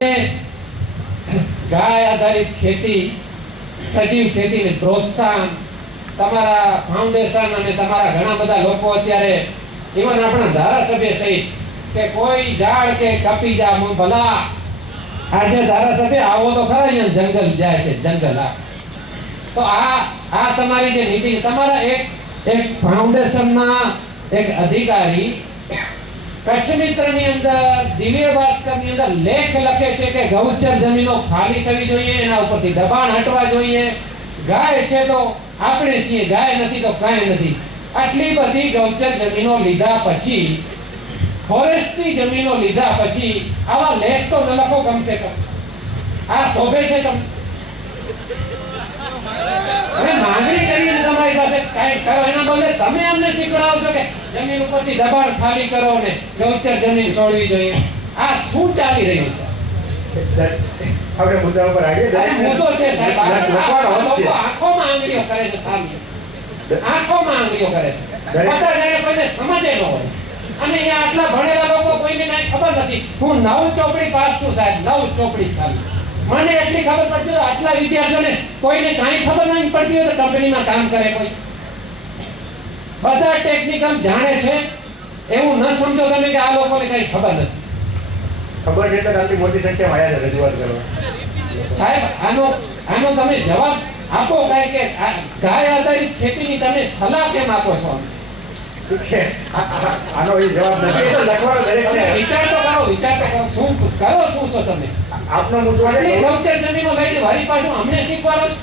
ગાય આધારિત ખેતી, સજીવ ખેતીને પ્રોત્સાહન તમારા ફાઉન્ડેશન અને તમારા ઘણા બધા લોકો અત્યારે ઇવન આપણા ધારાસભ્ય સહિત કે કોઈ ઝાડ કે કાપી જા ભલા આજે ધારાસભ્ય આવો તો ખરા અહીંયા જંગલ જાય છે જંગલ તો આ તમારી જે નીતિ તમારા એક ફાઉન્ડેશનના એક અધિકારી કચ્છ મિત્રની અંદર દિવ્ય ભાસ્કરની અંદર લેખ લખે છે કે ગૌચર જમીનો ખાલી થવી જોઈએ, એના ઉપરથી દબાણ હટવા જોઈએ, ગાય છે તો આપણે છીએ, ગાય નથી તો કાંઈ નથી. આટલી બધી ગૌચર જમીનો લીધા પછી, ફોરેસ્ટની જમીનો લીધા પછી આવા લેખ તો ન લખો કમસે કમ. આ શોભે છે તમે? અમે માંગણી કરીએ છીએ તમારી પાસે કાંઈ કરો, એના બદલે તમે અમને શીખવાડો છો કે જમીન ઉપરથી દબાણ ખાલી કરો ને ગૌચર જમીન છોડવી જોઈએ. આ શું ચાલી રહ્યું છે? આપણે મુદ્દા ઉપર આવીએ. મુદ્દો છે સાહેબ, લોકો આંખોમાં આંગળીઓ કરે છે સામે, આંખોમાં આંગળીઓ કરે છે. બધા જાણે કોઈને સમજે ન હોય. અને અહીંયા આટલા ભણેલા લોકો કોઈને કાંઈ ખબર નથી. હું 9 ચોપડી પાસ છું સાહેબ, 9 ચોપડી ખાલી. મને એટલી ખબર પડતી હોય આટલા વિદ્યાર્થીઓને કોઈને કાંઈ ખબર નહીં પડતી હોય તો કંપનીમાં કામ કરે કોઈ. બધા ટેકનિકલ જાણે છે એવું ન સમજો તમે કે આ લોકોને કાંઈ ખબર નથી. ખબર છે તો આટલી મોટી સંખ્યામાં આવ્યા છે રજૂઆત કરવા. સાહેબ આનો તમે જવાબ આપો કાંઈ કે ગાય આધારિત ખેતીની તમે સલાહ કેમ આપો છો? આનો એ જવાબ નથી. તો લખવાનો દરેકને વિચાર તો કરો શું કરો શું છો તમે? આપનો મુદ્દો છે ગૌચર જમીનો લઈને વારી પાછું અમને શીખવાડો છો.